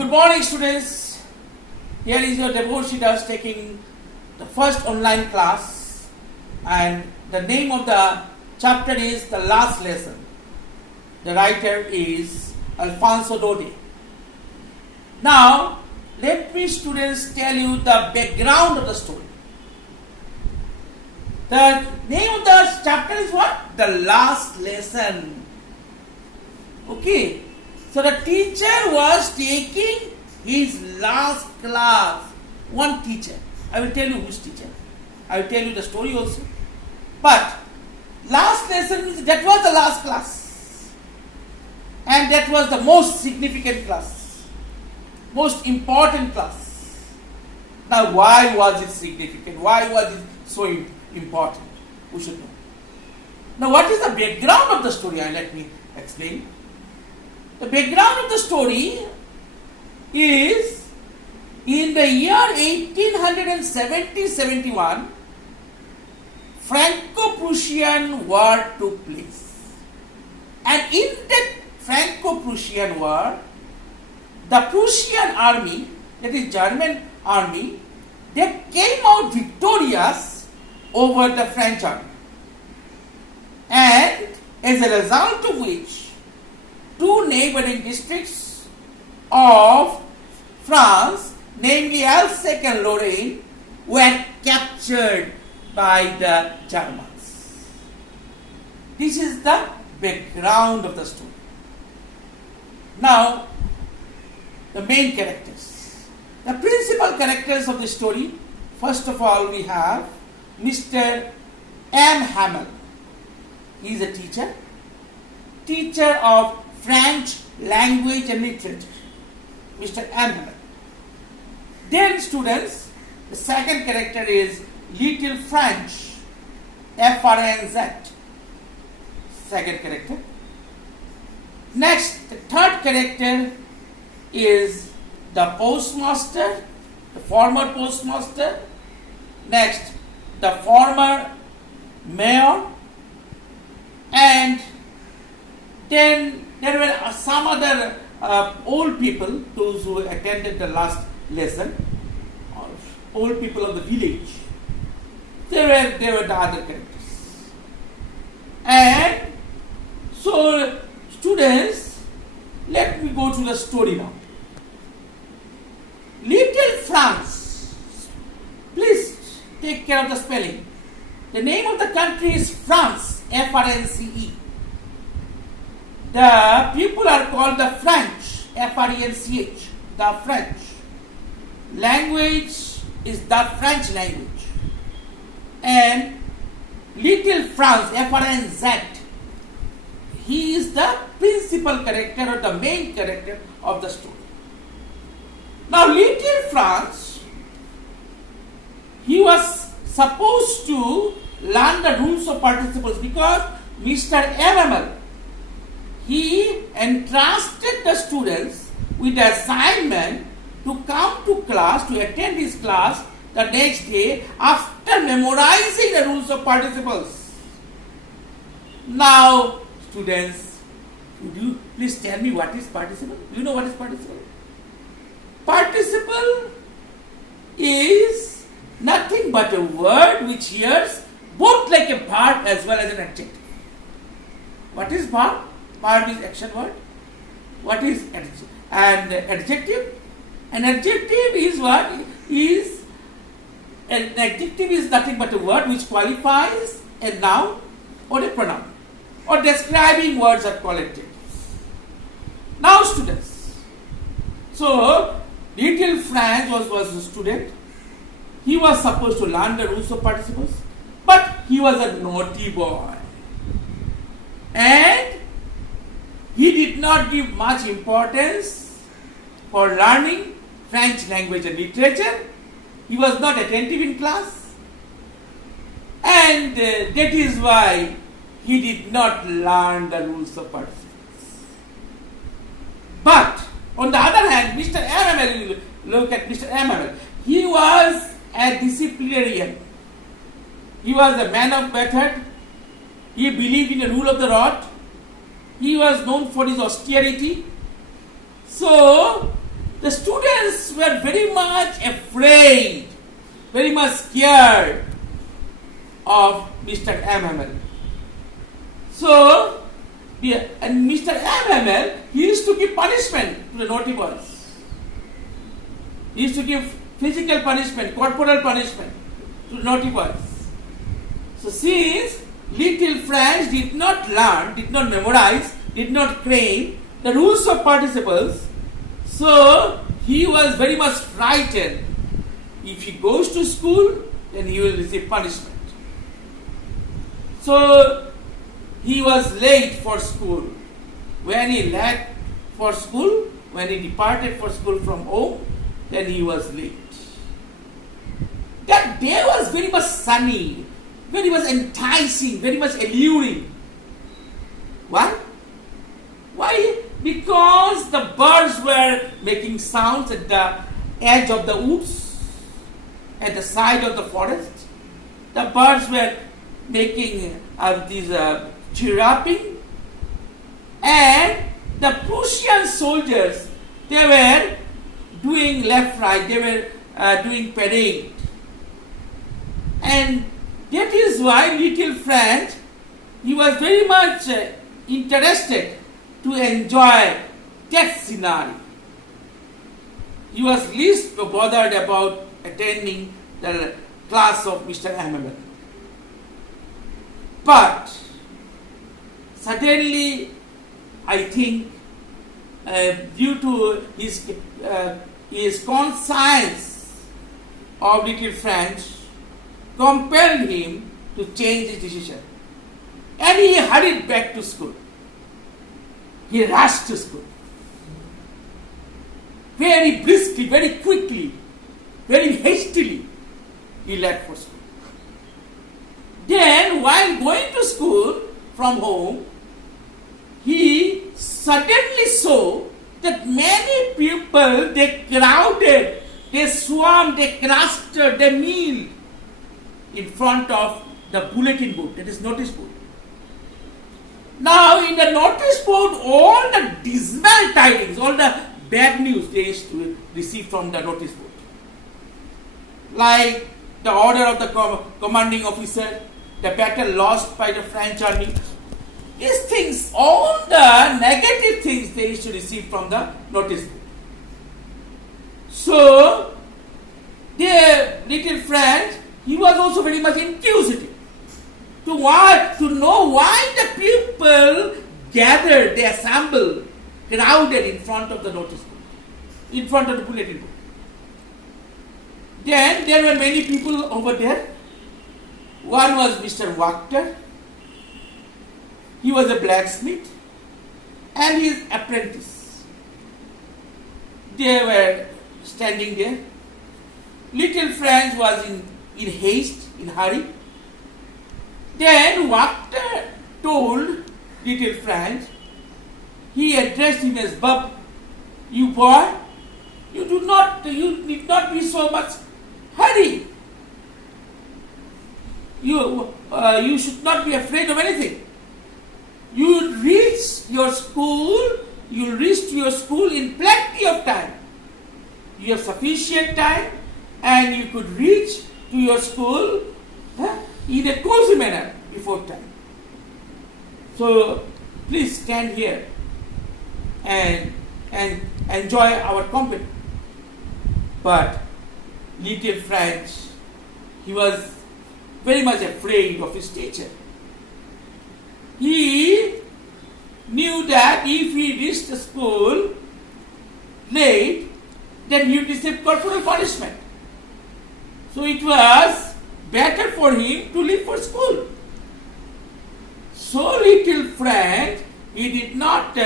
Good morning, students. Here is your DEBARSHI Das taking the first online class, and the name of the chapter is The Last Lesson. The writer is Alfonso Dode. Now, let me, students, tell you the background of the story. The name of the chapter is what? The Last Lesson. Okay. So the teacher was taking his last class. One teacher. I will tell you whose teacher. I will tell you the story also. But last lesson, that was the last class. And that was the most significant class. Most important class. Now why was it significant? Why was it so important? We should know. Now what is the background of the story? Let me explain. The background of the story is in the year 1870-71, Franco-Prussian War took place. And in that Franco-Prussian War, the Prussian army, that is German army, they came out victorious over the French army. And as a result of which, two neighboring districts of France, namely Alsace and Lorraine, were captured by the Germans. This is the background of the story. Now, the main characters. The principal characters of the story, first of all, we have Mr. M. Hamel. He is a teacher of French language and literature, Mr. M. Hamel. Then, students, the second character is Little French, F-R-N-Z, second character. Next, the third character is the postmaster, the former postmaster. Next, the former mayor. And then there were some other old people, those who attended the last lesson, or old people of the village. They were the other characters. And so, students, let me go to the story now. Little France, please take care of the spelling. The name of the country is France, F-R-N-C-E. The people are called the French, F-R-E-N-C-H, the French. Language is the French language. And Little France, F-R-N-Z, he is the principal character or the main character of the story. Now, Little France, he was supposed to learn the rules of participles because Mr. M. he entrusted the students with the assignment to come to class, to attend his class the next day after memorizing the rules of participles. Now, students, would you please tell me what is participle? Do you know what is participle? Participle is nothing but a word which hears both like a verb as well as an adjective. What is verb? Verb is action word. What is adjective? And adjective? An adjective is what? An adjective is nothing but a word which qualifies a noun or a pronoun. Or describing words are called adjectives. Now, students, so Little Franz was a student. He was supposed to learn the rules of participles, but he was a naughty boy. And he did not give much importance for learning French language and literature. He was not attentive in class. And that is why he did not learn the rules of participles. But on the other hand, Mr. M. Look at Mr. M. He was a disciplinarian. He was a man of method. He believed in the rule of the rod. He was known for his austerity. So, the students were very much afraid, very much scared of Mr. MML. So, and Mr. MML, he used to give punishment to the naughty boys. He used to give physical punishment, corporal punishment to the naughty boys. So, since little Franz did not learn, did not memorize, did not claim the rules of participles, so he was very much frightened. If he goes to school, then he will receive punishment. So he was late for school. When he left for school, when he departed for school from home, then he was late. That day was very much sunny, very much enticing, very much alluring. Why? Why? Because the birds were making sounds at the edge of the woods, at the side of the forest. The birds were making these chirruping, and the Prussian soldiers, they were doing left, right, they were doing parade. And that is why little Franz, he was very much interested to enjoy that scenario. He was least bothered about attending the class of Mr. MML. But suddenly, I think, due to his conscience of little Franz, compelled him to change his decision. And he hurried back to school. He rushed to school. Very briskly, very quickly, very hastily, he left for school. Then, while going to school from home, he suddenly saw that many people, they crowded, they swarmed, they clustered, they milled in front of the bulletin board, that is notice board. Now, in the notice board, all the dismal tidings, all the bad news they used to receive from the notice board, like the order of the commanding officer, the battle lost by the French army, these things, all the negative things they used to receive from the notice board. So, the little Franz, he was also very much inquisitive to know why the people gathered, they assembled, crowded in front of the notice board, in front of the bulletin board. Then there were many people over there. One was Mr. Wachter. He was a blacksmith, and his apprentice. They were standing there. Little Franz was in haste, in hurry. Then Wachter told little Franz, he addressed him as Bub, you boy, you need not be so much hurry. You should not be afraid of anything. You will reach your school in plenty of time. You have sufficient time, and you could reach to your school in a cozy manner before time. So please stand here and enjoy our company. But little Franz, he was very much afraid of his teacher. He knew that if he reached the school late, then he would receive corporal punishment. So it was better for him to leave for school. So little Franz, he did not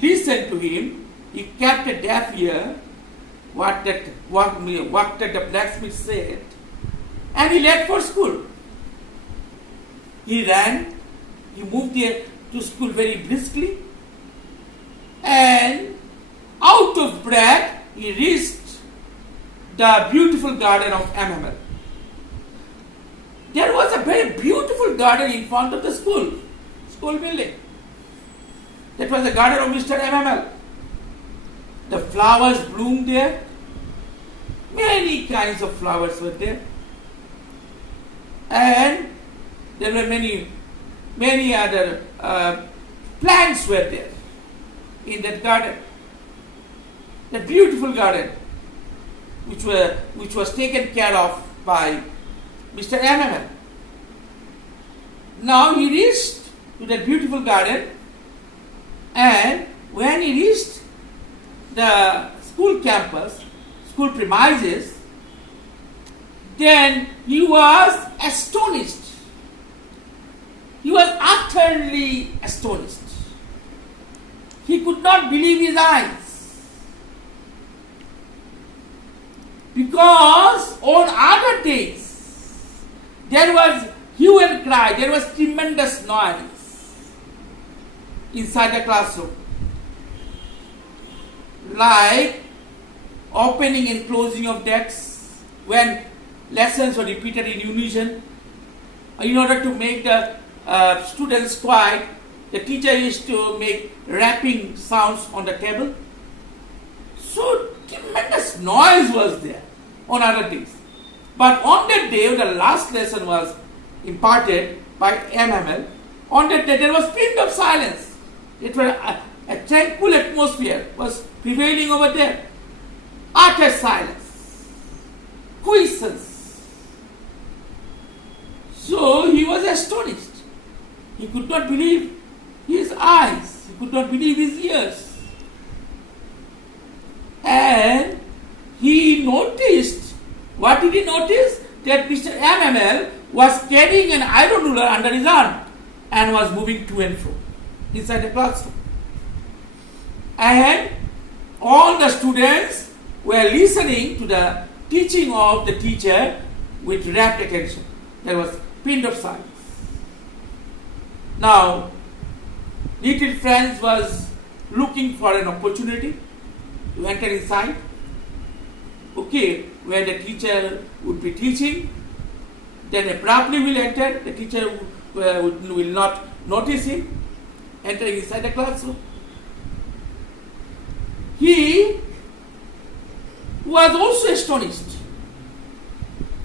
listen to him. He kept a deaf ear what the blacksmith said, and he left for school. He ran, he moved there to school very briskly, and out of breath, he reached the beautiful garden of MML. There was a very beautiful garden in front of the school building. That was the garden of Mr. MML. The flowers bloomed there. Many kinds of flowers were there. And there were many other plants were there in that garden. That beautiful garden, which was taken care of by Mr. M. Now he reached to that beautiful garden, and when he reached the school campus, school premises, then he was astonished. He was utterly astonished. He could not believe his eyes. Because on other days, there was hue and cry, there was tremendous noise inside the classroom. Like opening and closing of desks, when lessons were repeated in unison. In order to make the students quiet, the teacher used to make rapping sounds on the table. So tremendous noise was there on other days. But on that day, the last lesson was imparted by MML. On that day, there was pin of silence. It was a tranquil atmosphere was prevailing over there. Utter silence. Quiescence. So he was astonished. He could not believe his eyes. He could not believe his ears. And he noticed, what did he notice? That Mr. MML was carrying an iron ruler under his arm and was moving to and fro inside the classroom. And all the students were listening to the teaching of the teacher with rapt attention. There was pin of silence. Now, little Franz was looking for an opportunity to enter inside. Okay, where the teacher would be teaching, then abruptly will enter. The teacher will not notice him entering inside the classroom. He was also astonished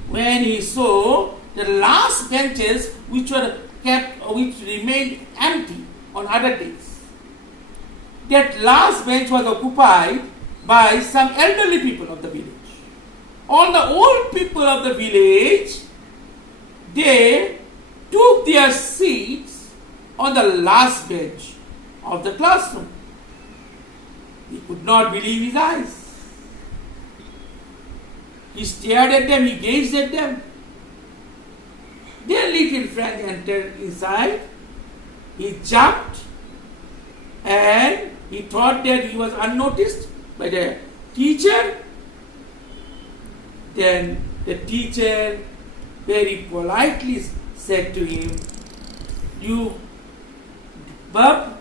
when he saw the last benches which remained empty on other days. That last bench was occupied by some elderly people of the village. All the old people of the village, they took their seats on the last bench of the classroom. He could not believe his eyes. He stared at them, he gazed at them. Then little Franz entered inside. He jumped and he thought that he was unnoticed by the teacher. Then the teacher very politely said to him, "You, Bub,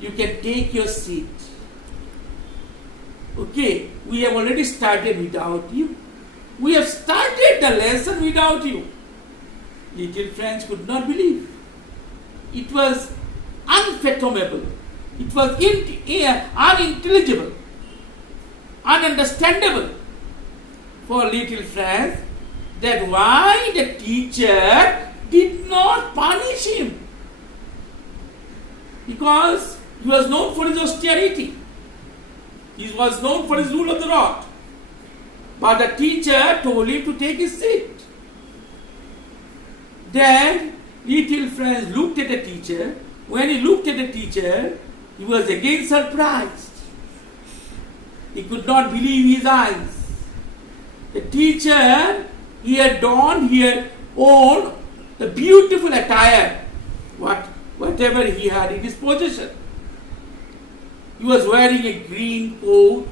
you can take your seat. Okay, we have already started without you. We have started the lesson without you." Little Franz could not believe. It was unfathomable. It was unintelligible, ununderstandable for little Franz that why the teacher did not punish him. Because he was known for his austerity. He was known for his rule of the rod. But the teacher told him to take his seat. Then little Franz looked at the teacher. When he looked at the teacher, he was again surprised. He could not believe his eyes. The teacher, he had owned the beautiful attire, whatever he had in his possession. He was wearing a green coat.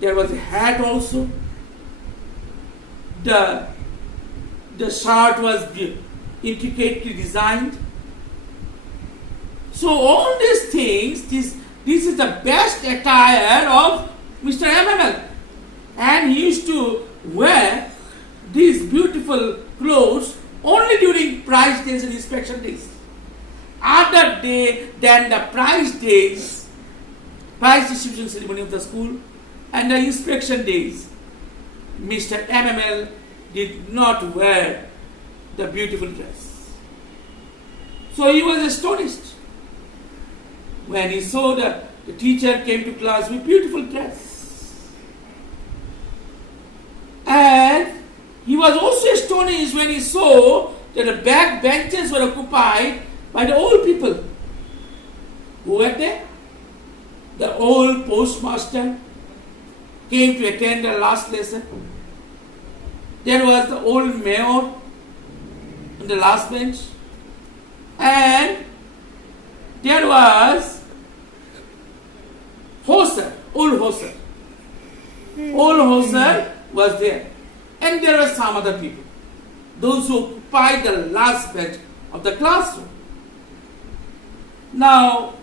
There was a hat also. The shirt was intricately designed. So all these things, this is the best attire of Mr. MML. And he used to wear these beautiful clothes only during prize days and inspection days. Other day than the prize days, prize distribution ceremony of the school and the inspection days, Mr. MML did not wear the beautiful dress. So he was astonished when he saw the teacher came to class with beautiful dress. And he was also astonished when he saw that the back benches were occupied by the old people. Who were there? The old postmaster came to attend the last lesson. There was the old mayor on the last bench. And there was Hoser, old Hoser. Old Hoser was there. And there were some other people. Those who occupied the last bench of the classroom. Now,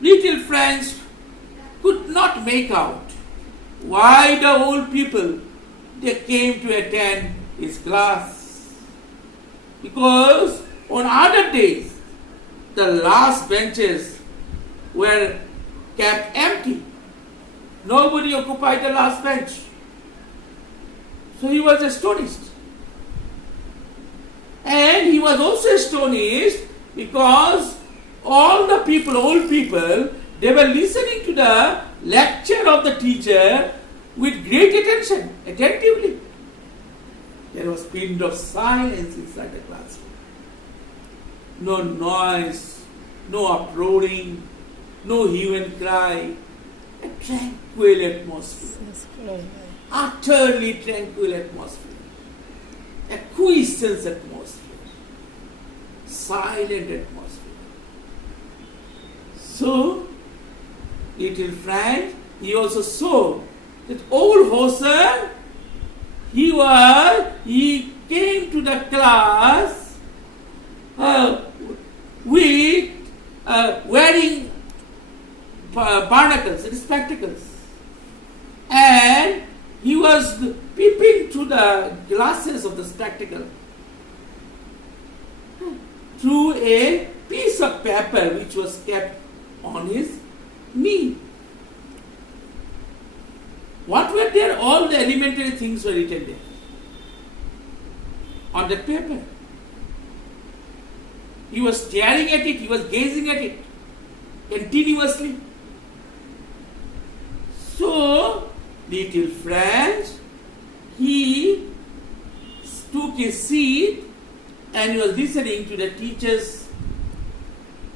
little French could not make out why the old people they came to attend his class. Because on other days, the last benches were kept empty. Nobody occupied the last bench. So he was astonished. And he was also astonished because all the people, old people, they were listening to the lecture of the teacher with great attention, attentively. There was a period of silence inside the classroom. No noise, no uproaring, no hue and cry. A tranquil atmosphere. Utterly tranquil atmosphere. A quiescence atmosphere. Silent atmosphere. So, little Frank, he also saw that old Hoser, he came to the class with wearing barnacles and spectacles. And he was peeping through the glasses of the spectacle through a piece of paper which was kept on his knee. What were there? All the elementary things were written there on that paper. He was staring at it, he was gazing at it continuously. So, little Frank, he took his seat and he was listening to the teacher's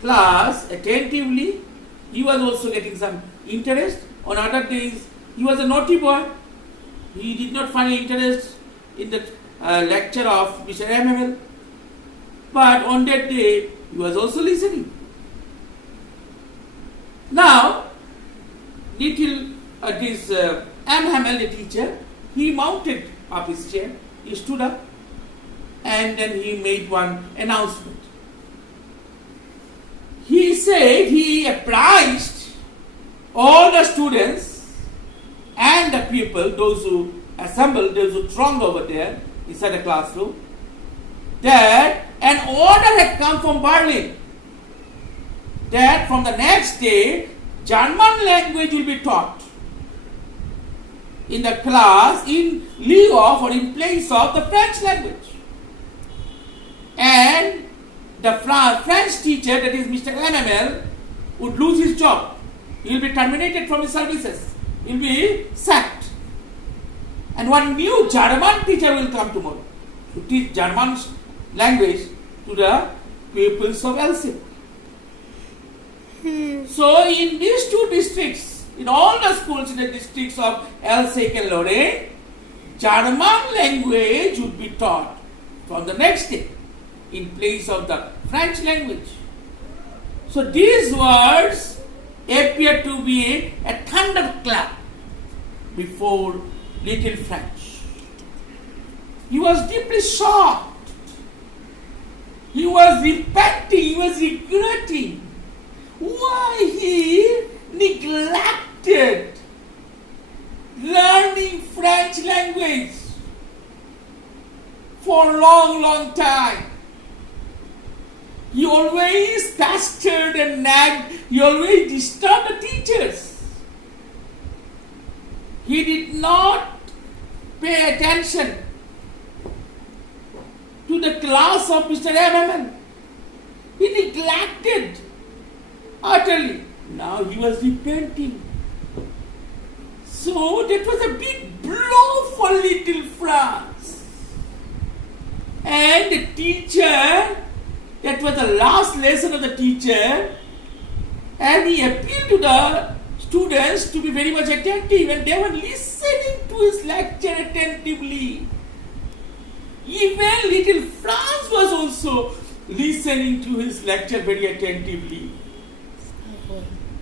class attentively. He was also getting some interest. On other days, he was a naughty boy. He did not find interest in the lecture of Mr. MML. But on that day, he was also listening. Now, little this MML, the teacher, he mounted up his chair. He stood up and then he made one announcement. He said he apprised all the students and the people, those who assembled, those who thronged over there inside the classroom, that an order had come from Berlin that from the next day, German language will be taught in the class in lieu of or in place of the French language. And the French teacher, that is Mr. MML, would lose his job. He will be terminated from his services. He will be sacked. And one new German teacher will come tomorrow to teach German language to the pupils of XII. So in these two districts, in all the schools in the districts of Alsace and Lorraine, German language would be taught from the next day in place of the French language. So these words appear to be a thunderclap before little French. He was deeply shocked. He was repenting, he was regretting why he neglected learning French language for a long time. He always pestered and nagged, he always disturbed the teachers. he did not pay attention to the class of Mr. MML. He neglected utterly. Now he was repenting. So that was a big blow for little Franz. And the teacher, that was the last lesson of the teacher, and he appealed to the students to be very much attentive, and they were listening to his lecture attentively. Even little Franz was also listening to his lecture very attentively.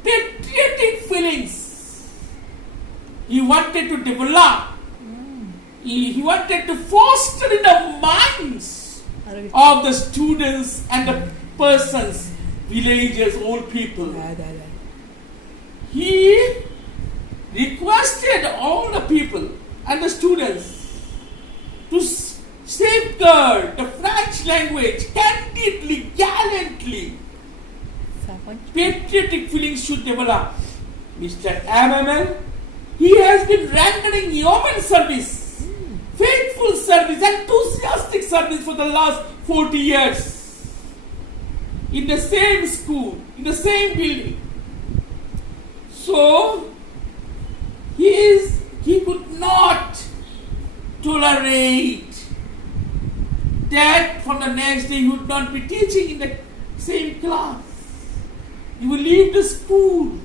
Patriotic feelings he wanted to develop. He wanted to foster in the minds of the students and the persons, villagers, old people. He requested all the people and the students to safeguard the French language candidly, gallantly. Patriotic feelings should develop. Mr. MML, he has been rendering yeoman service, faithful service, enthusiastic service for the last 40 years. In the same school, in the same building. So, he could not tolerate that from the next day he would not be teaching in the same class. He would leave the school.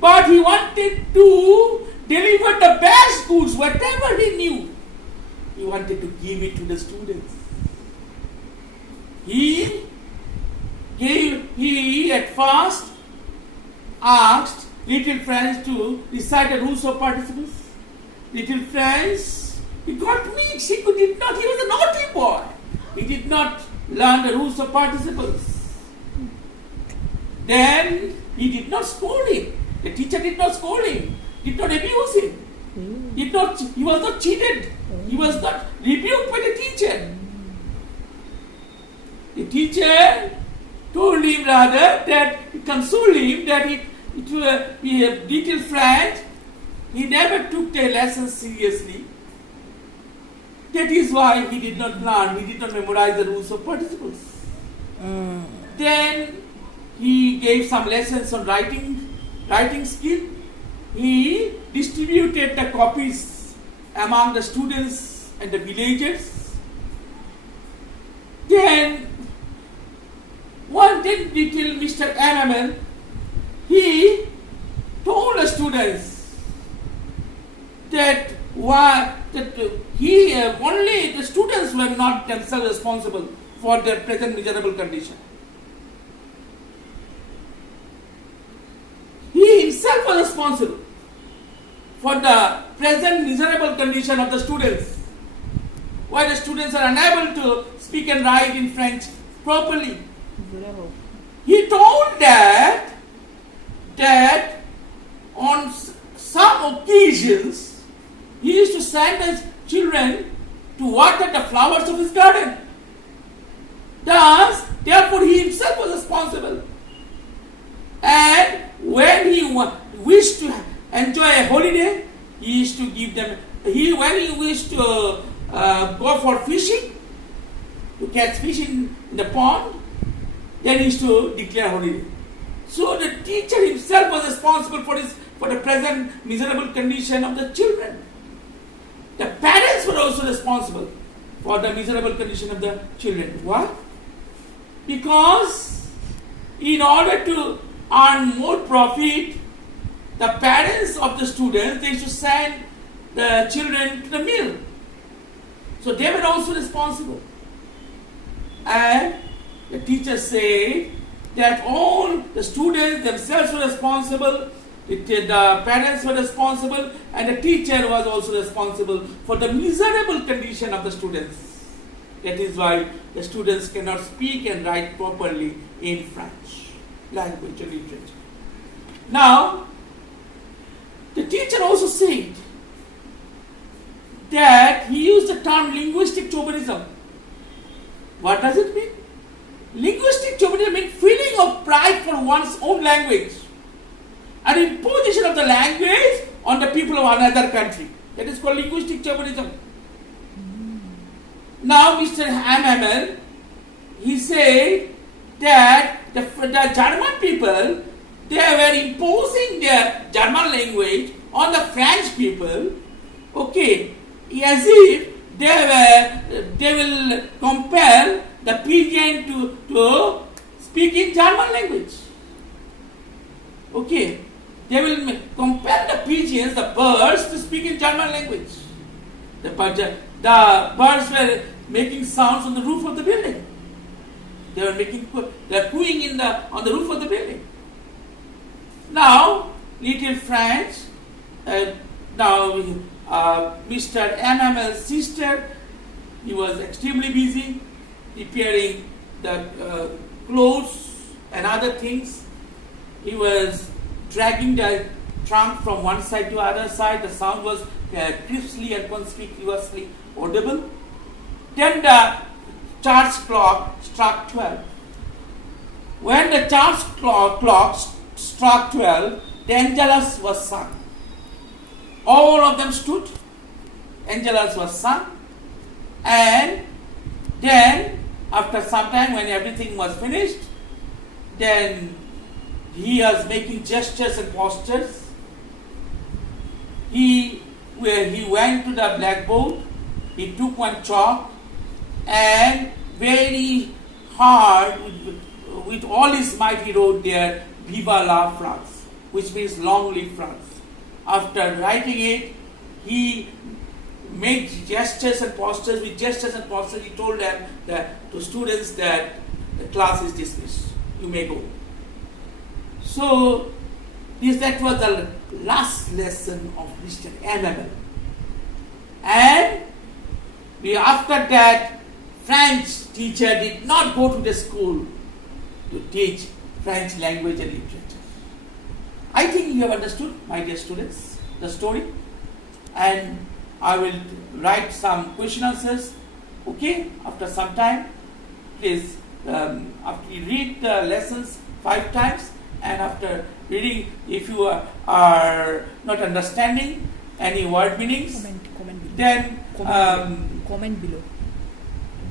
But he wanted to deliver the best goods, whatever he knew. He wanted to give it to the students. He at first asked little Franz to recite the rules of participles. Little Franz, he got mixed. He was a naughty boy. He did not learn the rules of participles. Then he did not scold him. The teacher did not scold him, did not abuse him. He was not cheated. He was not rebuked by the teacher. The teacher told him rather that, he consoled him that little Franz, he never took the lesson seriously. That is why he did not learn, he did not memorize the rules of participles. Then he gave some lessons on writing skill. He distributed the copies among the students and the villagers. Then one day little Mr. MML, he told the students that only the students were not themselves responsible for their present miserable condition. He himself was responsible for the present miserable condition of the students. Why the students are unable to speak and write in French properly. He told that on some occasions he used to send his children to water the flowers of his garden. Therefore he himself was responsible. And when he wished to enjoy a holiday, he used to give them, when he wished to go for fishing, to catch fish in the pond, then he used to declare holiday. So the teacher himself was responsible for the present miserable condition of the children. The parents were also responsible for the miserable condition of the children. Why? Because in order to earn more profit, the parents of the students, they used to send the children to the mill. So they were also responsible. And the teacher said that all the students themselves were responsible, the parents were responsible, and the teacher was also responsible for the miserable condition of the students. That is why the students cannot speak and write properly in French language or literature. Now, the teacher also said that he used the term linguistic chauvinism. What does it mean? Linguistic chauvinism means feeling of pride for one's own language and imposition of the language on the people of another country. That is called linguistic chauvinism. Now Mr. Hamel, he said that the German people, they were imposing their German language on the French people, okay, as if they will compel the pigeon to speak in German language. Okay, they will compel the pigeons, the birds, to speak in German language. The birds were making sounds on the roof of the building. They are cooing on the roof of the building. Now, little French, Mr. Hammel's sister, he was extremely busy preparing the clothes and other things. He was dragging the trunk from one side to other side. The sound was crisply and conspicuously audible. Then the church clock struck 12. When the church clock struck 12, the Angelus was sung. All of them stood. Angelus was sung. And then, after some time, when everything was finished, then he was making gestures and postures. He went to the blackboard, he took one chalk and very hard, with all his might, he wrote there, Vive la France, which means long live France. After writing it, he made gestures and postures. With gestures and postures, he told them to students that the class is dismissed. You may go. So, that was the last lesson of Mr. Hamel. And after that, French teacher did not go to the school to teach French language and literature. I think you have understood, my dear students, the story. And I will write some question answers, okay, after some time. Please, after you read the lessons 5 times, and after reading, if you are not understanding any word meanings, comment below.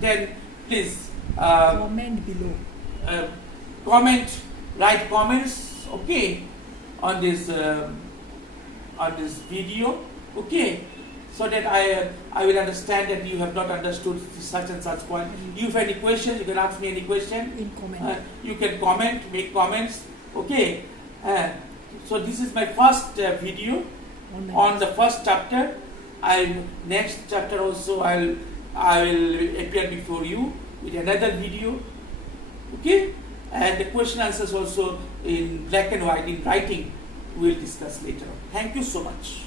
Then please Comment below. Write comments, okay, on this video, okay, so that I will understand that you have not understood such and such point. If you have any questions, you can ask me any question. In comment. You can comment, make comments, okay. So this is my first video on the first chapter. Next chapter also I will appear before you with another video, okay, and the question answers also in black and white in writing we will discuss later on. Thank you so much.